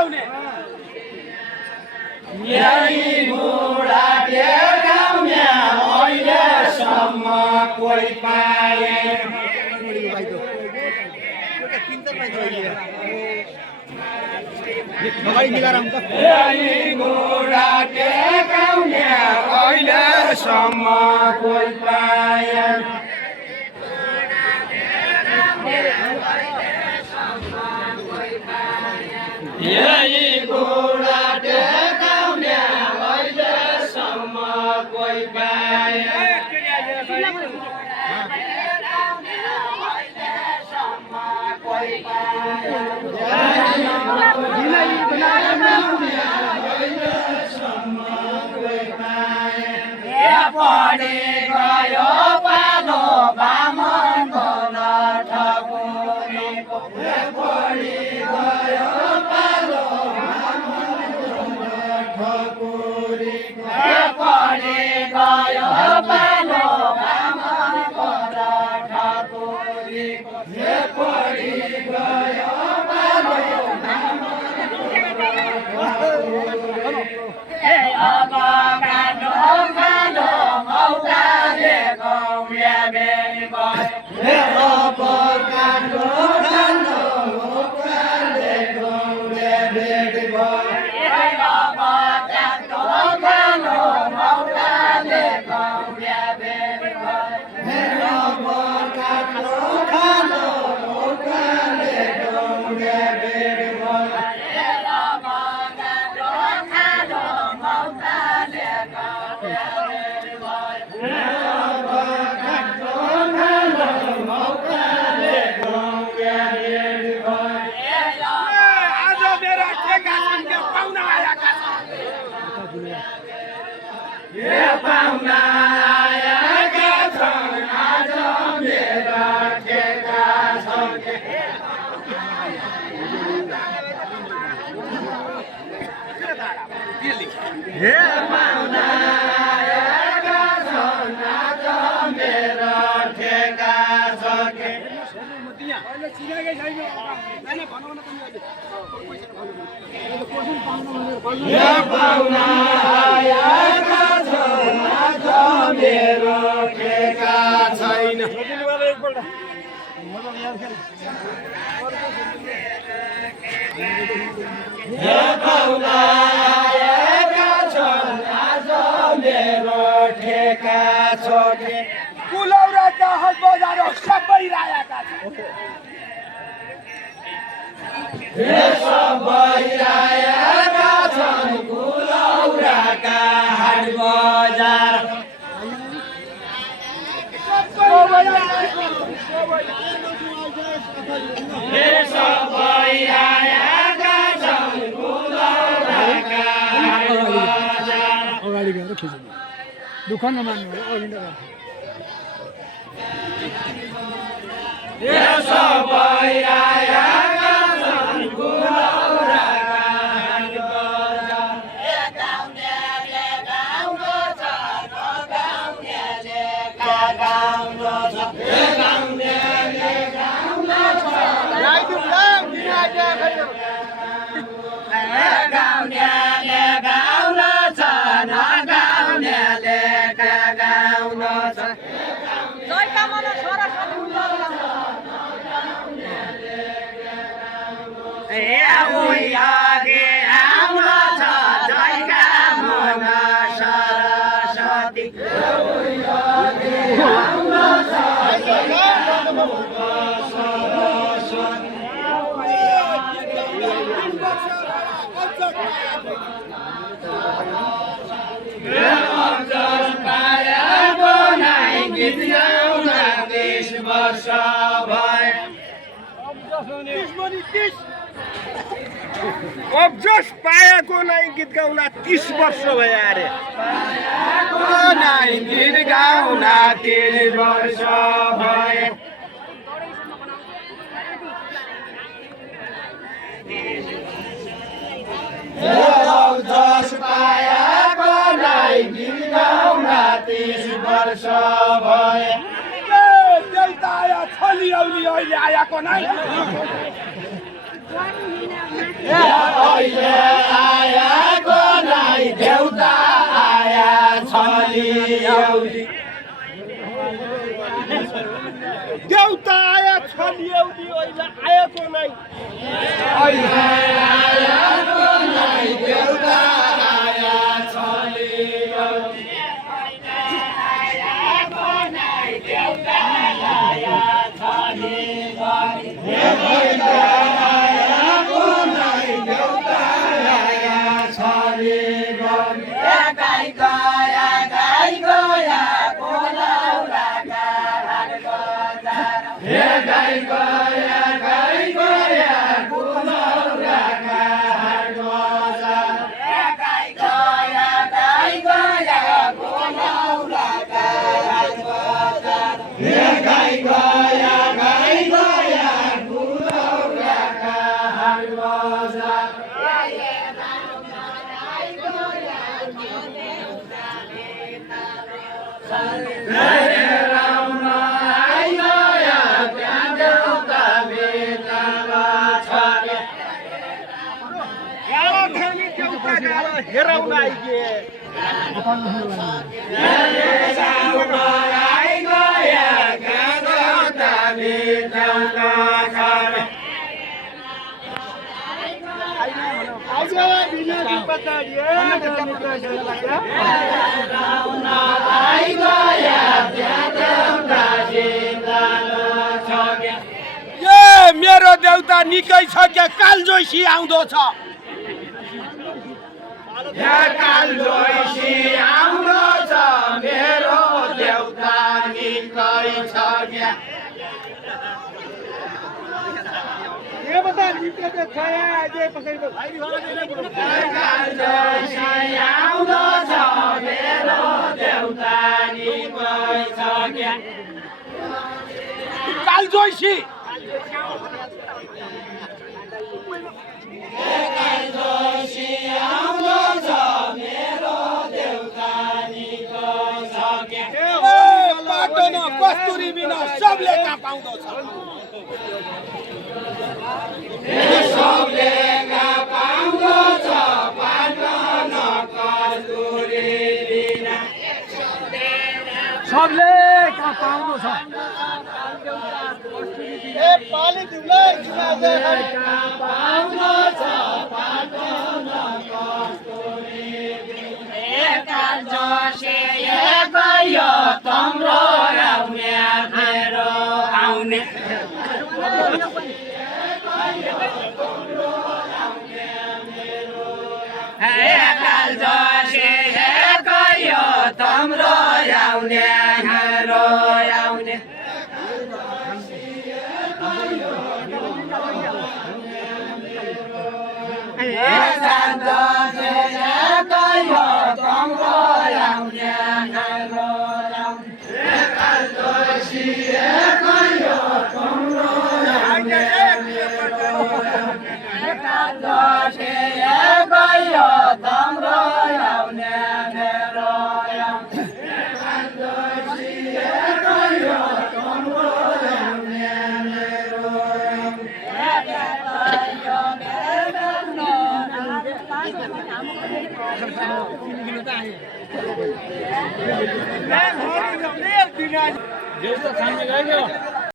टेकाउने यही घुँडा टेकाउने अहिलेसम्म कोही पाएन यही घुँडा टेकाउने अहिलेसम्म कोही पाएन यही घुँडा टेकाउने अहिलेसम्म कोही पाएन पढे गयो पालो बामनको ठकुरीको पढे गयो पालो बामनको ठकुरीको पढे गयो पालो बामनको ठकुरीको पढे गयो पालो अब कालो कालो मौकाले गौँडा बेनी भयो अब कालो कालो मौकाले गौँडा बेनी भयो अब कालो कालो मौकाले गौँडा बेनी भयो अब कालो कालो मौकाले गौँडा बेनी भयो पाहुना आएका छन् आज मेरा ठेका छन् हे पाहुना आएका छन् आज मेरा ठेका छन् हे पाहुना आएका छन् आज मेरो ठेका छैन हे पाहुना आएका छन् आज मेरो ठेका छैन कुलौरा दहल बजार सबै राखेका छन् हे सबै राखेका छन् कुलौराका हाट बजार हे सबै राखेका छन् कुलौराका हाट बजार अगाडि गएर खिच्नु दुःख नमान्नु हे सबै राखेका छन् कुलौराका हाट बजार अब्जस पाएको नै गीत गाउन 30 वर्ष भयो अरे गीत गाउन 30 वर्ष भयो अब्जस पाएको नै गीत गाउन 30 वर्ष भयो आया छली औली अहिले आएको नै अहिले आएको नाइ देउता आया छलियौली देउता आया छलियौली अहिले आएको नै अहिले आएको नाइ देउता आया छलियौली हेराउन आइगे मेरो देउता निकै छ क्या कालजोसी आउँदो छ कालजोसी आउँदो छ मेरो देउता निकै छ क्या कालजोसी आउँदो छ मेरो देउता निकै छ क्या कालजोसी कालजोसी आउँदो छ मेरो देउता निकै छ क्या बाटोमा कस्तुरी बिना सबले कहाँ पाउँदो छ सबले कहाँ पाउँदो छ बाटोमा कस्तुरी बिना सबले कहाँ पाउँदो छ पाली दिउलाई पाउँदो छ बाटोमा कस्तुरी कालजोसी गयो तम्रो आउने मेरो आउने कालजोसी गयो तम्रो आउने मेरो आउने देउता थाम्ने गयो